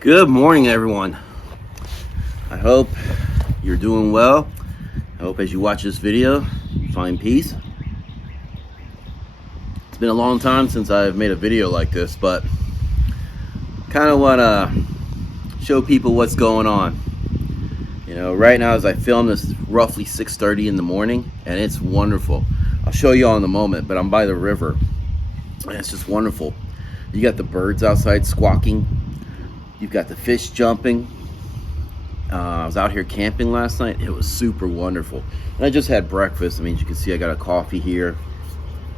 Good morning, everyone. I hope you're doing well. I hope as you watch this video, you find peace. It's been a long time since I've made a video like this, but kind of want to show people what's going on. You know, right now as I film this, roughly 6:30 in the morning, and it's wonderful. I'll show you all in a moment, but I'm by the river, and it's just wonderful. You got the birds outside squawking. You've got the fish jumping. I was out here camping last night. It was super wonderful. And I just had breakfast. I mean, as you can see, I got a coffee here.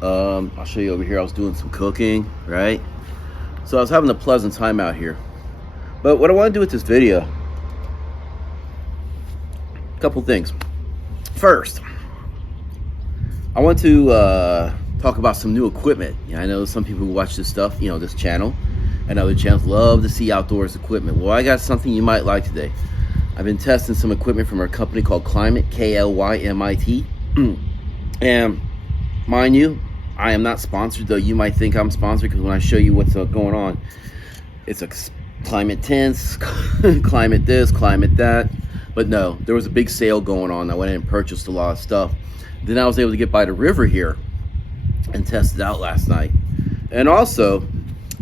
I'll show you over here. I was doing some cooking, right? So I was having a pleasant time out here. But what I want to do with this video, a couple things. First, I want to talk about some new equipment. You know, I know some people who watch this stuff, you know, this channel and other channels love to see outdoors equipment. Well, I got something you might like today. I've been testing some equipment from our company called KLYMIT, KLYMIT. And mind you, I am not sponsored, though you might think I'm sponsored, because when I show you what's going on, it's a climate tense, climate this, climate that. But no, there was a big sale going on. I went in and purchased a lot of stuff. Then I was able to get by the river here and test it out last night. And also,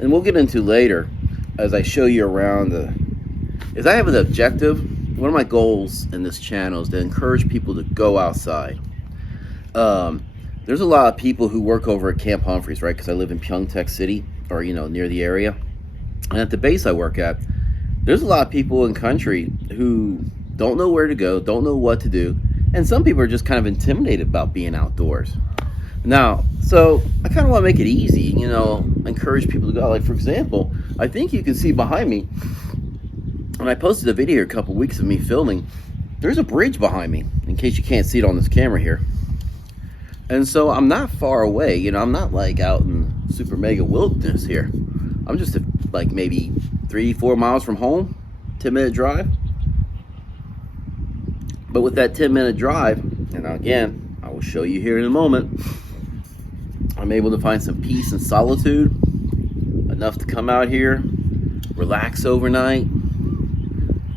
and we'll get into later as I show you around is I have an objective. One of my goals in this channel is to encourage people to go outside. There's a lot of people who work over at Camp Humphreys, right? Because I live in Pyeongtaek City, or, you know, near the area. And at the base I work at, there's a lot of people in country who don't know where to go, don't know what to do. And some people are just kind of intimidated about being outdoors. Now, so I kind of want to make it easy, you know, encourage people to go. Like, for example, I think you can see behind me, and I posted a video a couple weeks of me filming, there's a bridge behind me, in case you can't see it on this camera here. And so I'm not far away, you know, I'm not like out in super mega wilderness here. I'm just like maybe 3-4 miles from home, 10-minute drive. But with that 10-minute drive, and again, I will show you here in a moment, I'm able to find some peace and solitude, enough to come out here, relax overnight,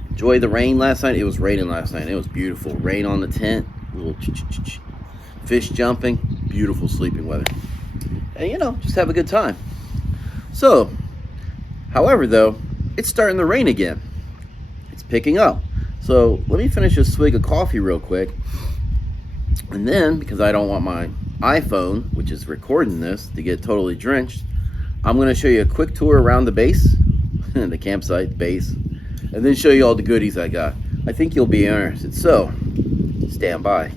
enjoy the rain last night. It was raining last night, and it was beautiful. Rain on the tent, little fish jumping, beautiful sleeping weather. And, you know, just have a good time. So, however, though, it's starting to rain again. It's picking up. So, let me finish a swig of coffee real quick. And then, because I don't want my iPhone, which is recording this, to get totally drenched, I'm going to show you a quick tour around the base, the campsite base, and then show you all the goodies I got. I think you'll be interested, so stand by.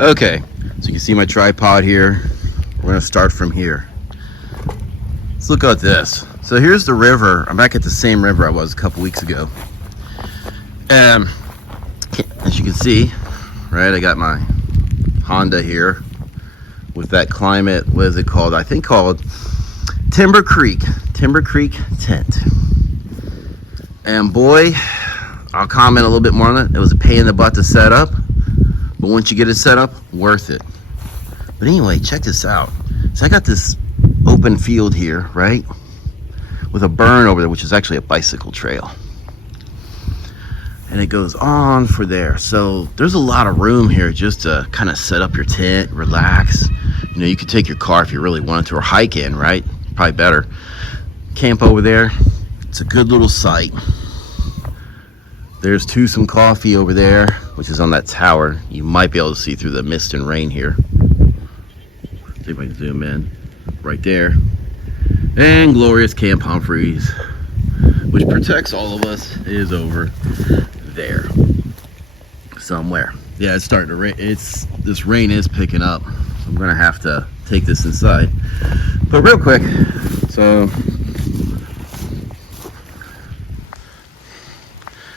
Okay, so you can see my tripod here. We're going to start from here. Let's look at this. So here's the river. I'm back at the same river I was a couple weeks ago. As you can see, right, I got my Honda here with that KLYMIT, what is it called? I think called Timber Creek tent. And boy, I'll comment a little bit more on it. It was a pain in the butt to set up, but once you get it set up, worth it. But anyway, check this out. So I got this open field here, right, with a burn over there, which is actually a bicycle trail. And it goes on for there. So there's a lot of room here just to kind of set up your tent, relax. You know, you could take your car if you really wanted to, or hike in, right? Probably better. Camp over there. It's a good little site. There's Some Coffee over there, which is on that tower. You might be able to see through the mist and rain here. See if I can zoom in. Right there. And glorious Camp Humphreys, which protects all of us, is over there somewhere. Yeah, it's starting to rain. This rain is picking up, so I'm gonna have to take this inside. But real quick, so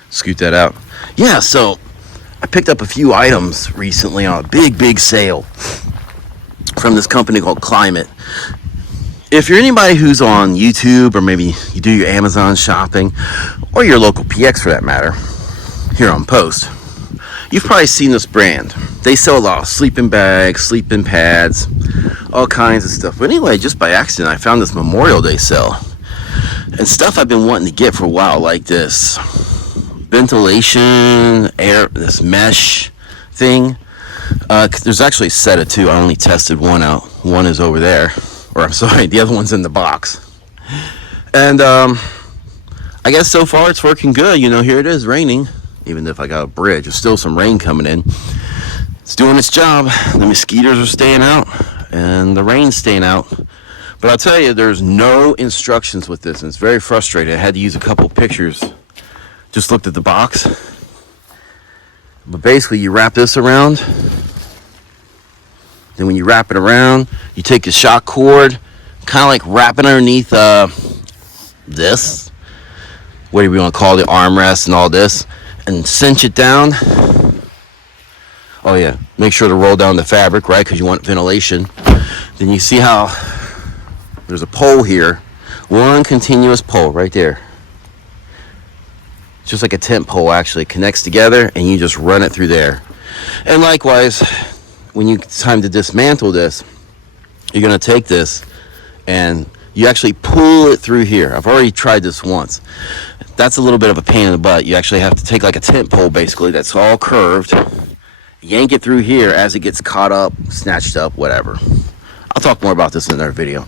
scoot that out. Yeah, so I picked up a few items recently on a big sale from this company called KLYMIT. If you're anybody who's on YouTube, or maybe you do your Amazon shopping, or your local PX for that matter, here on Post, you've probably seen this brand. They sell a lot of sleeping bags, sleeping pads, all kinds of stuff. But anyway, just by accident, I found this Memorial Day sale. And stuff I've been wanting to get for a while, like this ventilation, air, this mesh thing. There's actually a set of two. I only tested one out. One is over there. Or I'm sorry, the other one's in the box. And I guess so far it's working good. You know, here it is raining. Even if I got a bridge, there's still some rain coming in. It's doing its job. The mosquitoes are staying out and the rain's staying out. But I'll tell you, there's no instructions with this, and it's very frustrating. I had to use a couple pictures. Just looked at the box. But basically, you wrap this around. Then when you wrap it around, you take the shock cord, kind of like wrap it underneath this, whatever you want to call it, the armrest and all this, and cinch it down. Oh yeah, make sure to roll down the fabric, right, because you want ventilation. Then you see how there's a pole here, one continuous pole right there. Just like a tent pole, actually connects together, and you just run it through there. And likewise, when it's time to dismantle this, you're going to take this and you actually pull it through here. I've already tried this once. That's a little bit of a pain in the butt. You actually have to take like a tent pole, basically, that's all curved, yank it through here as it gets caught up, snatched up, whatever. I'll talk more about this in another video.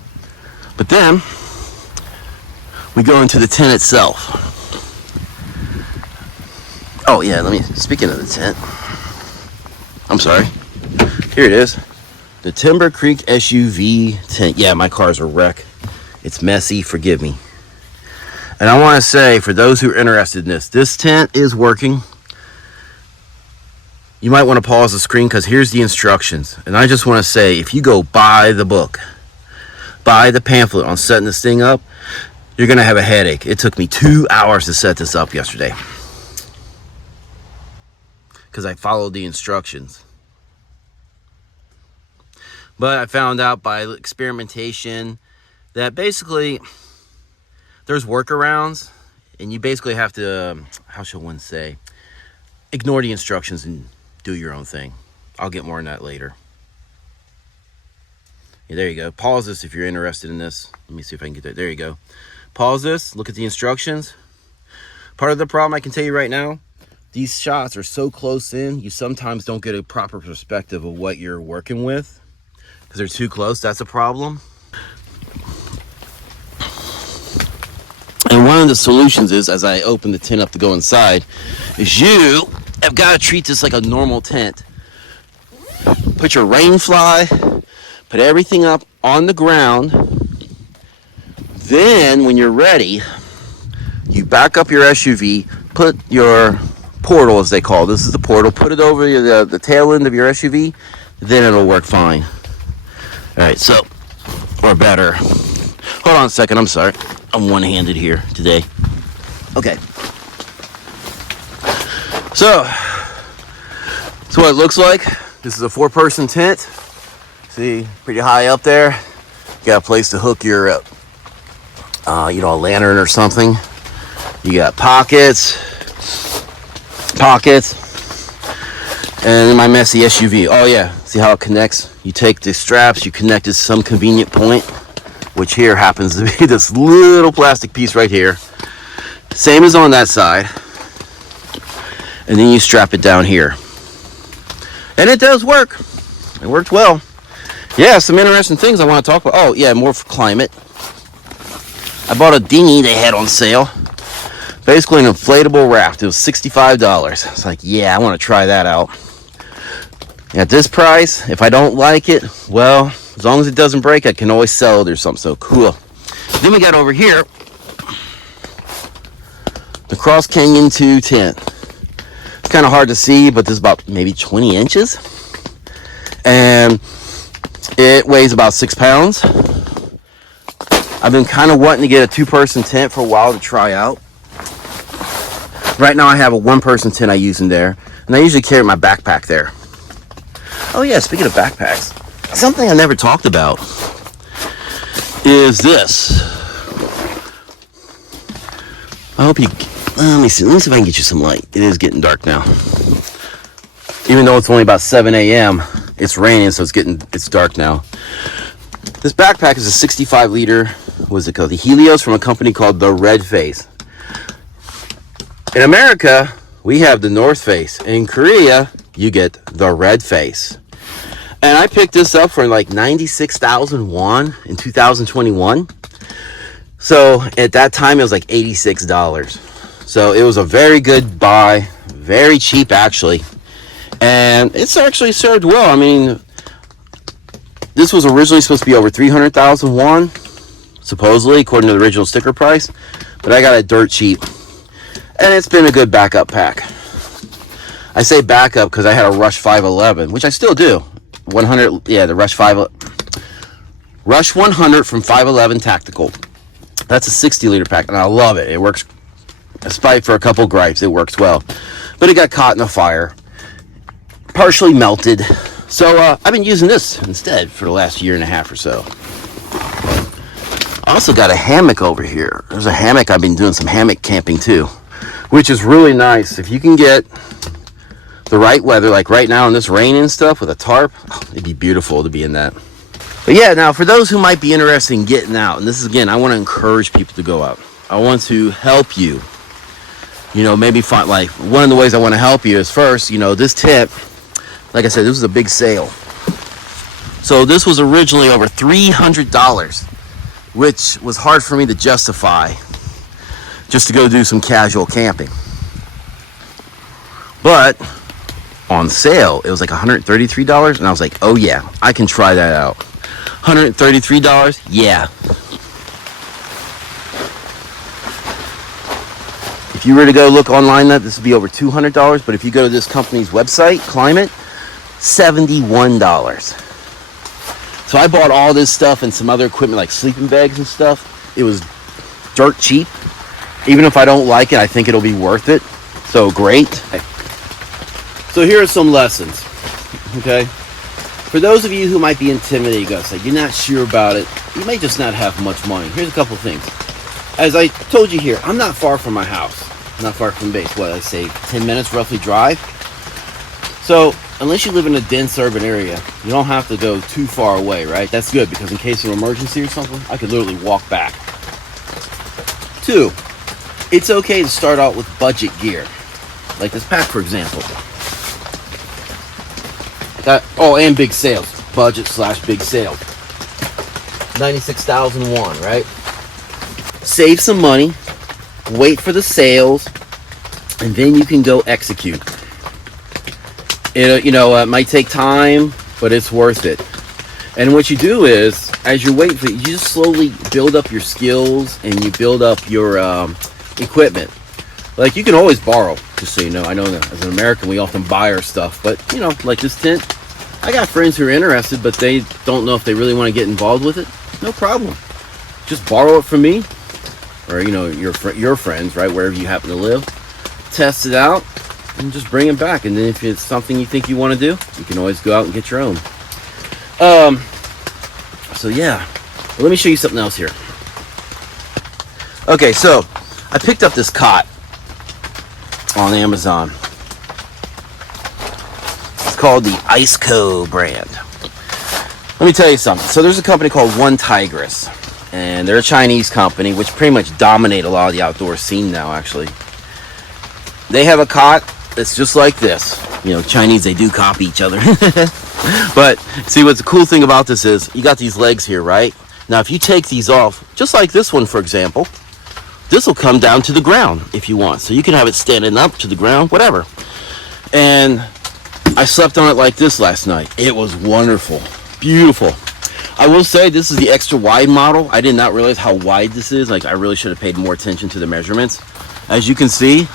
But then we go into the tent itself. Oh yeah, speaking of the tent, I'm sorry, here it is, the Timber Creek SUV tent. Yeah, my car's a wreck. It's messy, forgive me. And I want to say, for those who are interested in this tent is working. You might want to pause the screen because here's the instructions. And I just want to say, if you go buy the book, buy the pamphlet on setting this thing up, you're going to have a headache. It took me 2 hours to set this up yesterday because I followed the instructions. But I found out by experimentation that basically there's workarounds, and you basically have to, how shall one say, ignore the instructions and do your own thing. I'll get more on that later. Yeah, there you go. Pause this if you're interested in this. Let me see if I can get that. There you go. Pause this. Look at the instructions. Part of the problem, I can tell you right now, these shots are so close in, you sometimes don't get a proper perspective of what you're working with because they're too close. That's a problem. And one of the solutions is, as I open the tent up to go inside, is you have got to treat this like a normal tent. Put your rain fly, put everything up on the ground. Then, when you're ready, you back up your SUV, put your portal, as they call it. This is the portal. Put it over the tail end of your SUV, then it'll work fine. All right, so, or better. Hold on a second, I'm sorry. I'm one-handed here today. Okay. So, that's what it looks like. This is a 4-person tent. See, pretty high up there. Got a place to hook your, a lantern or something. You got pockets, and my messy SUV. Oh yeah, see how it connects? You take the straps, you connect to some convenient point, which here happens to be this little plastic piece right here. Same as on that side. And then you strap it down here. And it does work. It worked well. Yeah, some interesting things I want to talk about. Oh, yeah, more for climate. I bought a dinghy they had on sale. Basically an inflatable raft. It was $65. It's like, yeah, I want to try that out. At this price, if I don't like it, well, as long as it doesn't break, I can always sell it or something. So cool. Then we got over here the Cross Canyon 2 tent. It's kind of hard to see, but this is about maybe 20 inches. And it weighs about 6 pounds. I've been kind of wanting to get a 2-person tent for a while to try out. Right now I have a 1-person tent I use in there, and I usually carry my backpack there. Oh yeah, speaking of backpacks, something I never talked about is this. I hope you, let me see if I can get you some light. It is getting dark now. Even though it's only about 7 a.m., it's raining, so it's dark now. This backpack is a 65 liter what's it called? The Helios from a company called the Red Face. In America, we have the North Face. In Korea, you get the Red Face. And I picked this up for like 96,000 won in 2021. So at that time, it was like $86. So it was a very good buy, very cheap actually. And it's actually served well. I mean, this was originally supposed to be over 300,000 won, supposedly, according to the original sticker price. But I got it dirt cheap. And it's been a good backup pack. I say backup because I had a Rush 511, which I still do. 100, yeah, the Rush 100 from 511 Tactical. That's a 60-liter pack, and I love it. It works, despite for a couple gripes, it works well. But it got caught in a fire, partially melted. So I've been using this instead for the last year and a half or so. I also got a hammock over here. There's a hammock. I've been doing some hammock camping too, which is really nice. If you can get the right weather, like right now in this rain and stuff with a tarp, it'd be beautiful to be in that. But yeah, now for those who might be interested in getting out, and this is again, I want to encourage people to go out. I want to help you. You know, maybe find, like, one of the ways I want to help you is first, you know, this tent, like I said, this was a big sale. So this was originally over $300, which was hard for me to justify just to go do some casual camping. But on sale, it was like $133, and I was like, oh yeah, I can try that out. $133, yeah. If you were to go look online, this would be over $200, but if you go to this company's website, KLYMIT, $71. So I bought all this stuff and some other equipment like sleeping bags and stuff. It was dirt cheap. Even if I don't like it, I think it'll be worth it. So great. So here are some lessons, okay? For those of you who might be intimidated, like you're not sure about it, you may just not have much money. Here's a couple things. As I told you here, I'm not far from my house. I'm not far from base. What, I say 10 minutes roughly drive? So unless you live in a dense urban area, you don't have to go too far away, right? That's good because in case of an emergency or something, I could literally walk back. 2, it's okay to start out with budget gear. Like this pack, for example. And big sales. Budget/big sales. 96,000 won, right? Save some money, wait for the sales, and then you can go execute. It might take time, but it's worth it. And what you do is, as you're waiting for it, you just slowly build up your skills and you build up your equipment. Like, you can always borrow, just so you know. I know that as an American, we often buy our stuff, but, like this tent, I got friends who are interested, but they don't know if they really want to get involved with it. No problem. Just borrow it from me, or, your friends, right, wherever you happen to live. Test it out, and just bring it back. And then if it's something you think you want to do, you can always go out and get your own. So yeah, well, let me show you something else here. Okay, so I picked up this cot on Amazon. It's called the ICECO brand. Let me tell you something. So there's a company called One Tigress, and they're a Chinese company which pretty much dominate a lot of the outdoor scene now, actually. They have a cot that's just like this. Chinese, they do copy each other. But see, what's the cool thing about this is you got these legs here, right? Now, if you take these off, just like this one, for example, this will come down to the ground if you want. So you can have it standing up to the ground, whatever. And I slept on it like this last night. It was wonderful. Beautiful. I will say this is the extra wide model. I did not realize how wide this is. Like, I really should have paid more attention to the measurements. As you can see,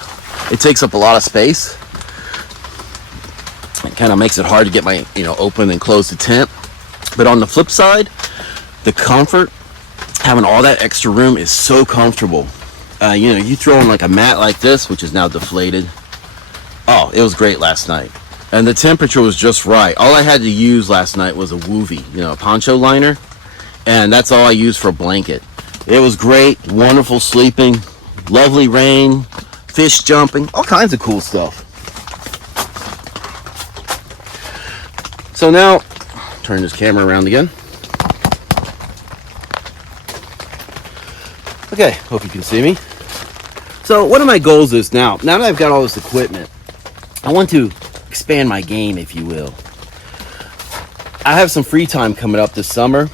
it takes up a lot of space. It kind of makes it hard to get my, open and close the tent. But on the flip side, the comfort, having all that extra room is so comfortable. You throw in like a mat like this, which is now deflated. Oh, it was great last night. And the temperature was just right. All I had to use last night was a woovie, a poncho liner. And that's all I used for a blanket. It was great, wonderful sleeping, lovely rain, fish jumping, all kinds of cool stuff. So now, turn this camera around again. Okay, hope you can see me. So one of my goals is now that I've got all this equipment, I want to expand my game, if you will. I have some free time coming up this summer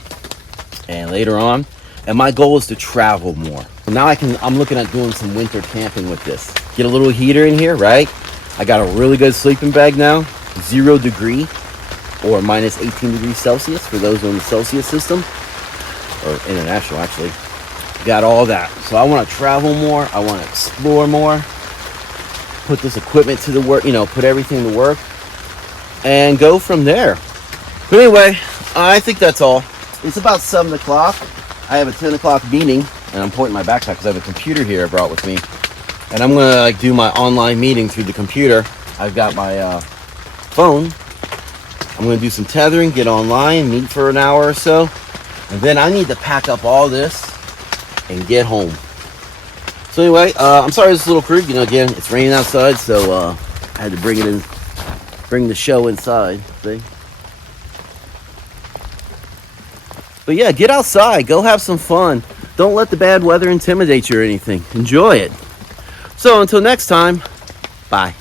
and later on, and my goal is to travel more. Now I'm looking at doing some winter camping with this. Get a little heater in here, right? I got a really good sleeping bag now, 0 degree or minus 18 degrees Celsius for those on the Celsius system, or international actually. Got all that. So I want to travel more. I want to explore more. Put this equipment to the work, put everything to work and go from there. But anyway, I think that's all. It's about 7 o'clock. I have a 10 o'clock meeting and I'm pointing my backpack because I have a computer here I brought with me. And I'm going to do my online meeting through the computer. I've got my phone. I'm going to do some tethering, get online, meet for an hour or so. And then I need to pack up all this and get home. So anyway, I'm sorry this little crew. Again, it's raining outside, so I had to bring the show inside. See? But yeah, get outside, go have some fun. Don't let the bad weather intimidate you or anything. Enjoy it. So until next time, bye.